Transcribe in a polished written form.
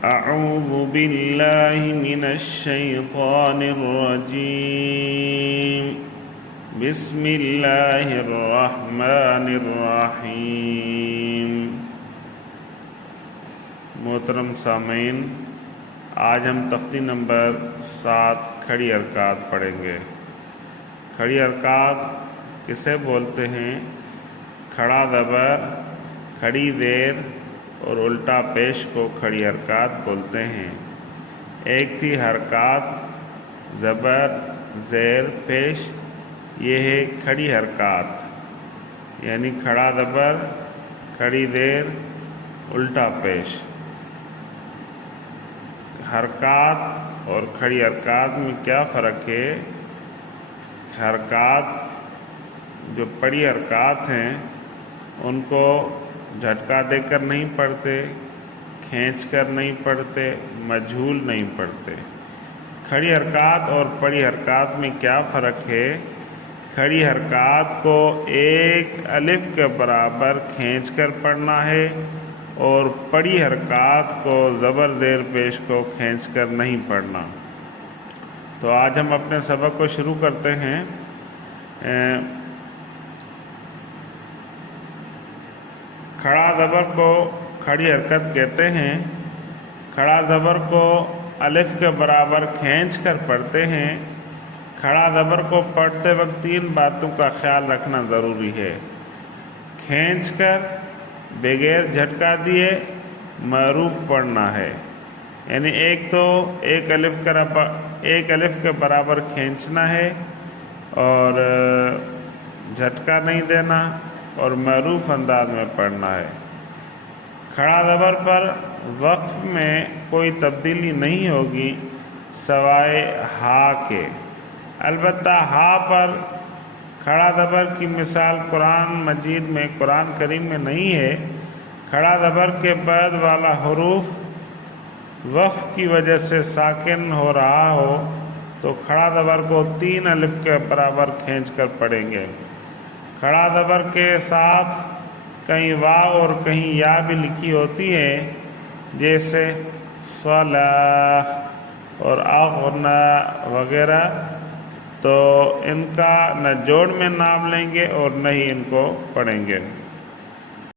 أعوذ بالله من الشيطان الرجيم بسم الله الرحمن الرحیم۔ محترم سامعین، آج ہم تختی نمبر 7 کھڑی حرکات پڑھیں گے۔ کھڑی حرکات کسے بولتے ہیں؟ کھڑا زبر، کھڑی زیر اور الٹا پیش کو کھڑی حرکات بولتے ہیں۔ ایک تھی حرکات زبر زیر پیش، یہ ہے کھڑی حرکات، یعنی کھڑا زبر کھڑی زیر الٹا پیش۔ حرکات اور کھڑی حرکات میں کیا فرق ہے؟ حرکات جو پڑی حرکات ہیں ان کو جھٹکا دے کر نہیں پڑھتے، کھینچ کر نہیں پڑھتے، مجھول نہیں پڑھتے۔ کھڑی حرکات اور پڑی حرکات میں کیا فرق ہے؟ کھڑی حرکات کو ایک الف کے برابر کھینچ کر پڑھنا ہے اور پڑی حرکات کو زبر زیر پیش کو کھینچ کر نہیں پڑھنا۔ تو آج ہم اپنے سبق کو شروع کرتے ہیں۔ کھڑا زبر کو کھڑی حرکت کہتے ہیں۔ کھڑا زبر کو الف کے برابر کھینچ کر پڑھتے ہیں۔ کھڑا زبر کو پڑھتے وقت 3 باتوں کا خیال رکھنا ضروری ہے۔ کھینچ کر بغیر جھٹکا دیے معروف پڑھنا ہے، یعنی ایک الف کے برابر کھینچنا ہے اور جھٹکا نہیں دینا اور معروف انداز میں پڑھنا ہے۔ کھڑا زبر پر وقف میں کوئی تبدیلی نہیں ہوگی سوائے ہا کے۔ البتہ ہا پر کھڑا زبر کی مثال قرآن مجید میں، قرآن کریم میں نہیں ہے۔ کھڑا زبر کے بعد والا حروف وقف کی وجہ سے ساکن ہو رہا ہو تو کھڑا زبر کو 3 الف کے برابر کھینچ کر پڑھیں گے۔ کھڑا زبر کے ساتھ کہیں واو اور کہیں یا بھی لکھی ہوتی ہے، جیسے صلاح اور اغنا وغیرہ، تو ان کا نہ جوڑ میں نام لیں گے اور نہ ہی ان کو پڑھیں گے۔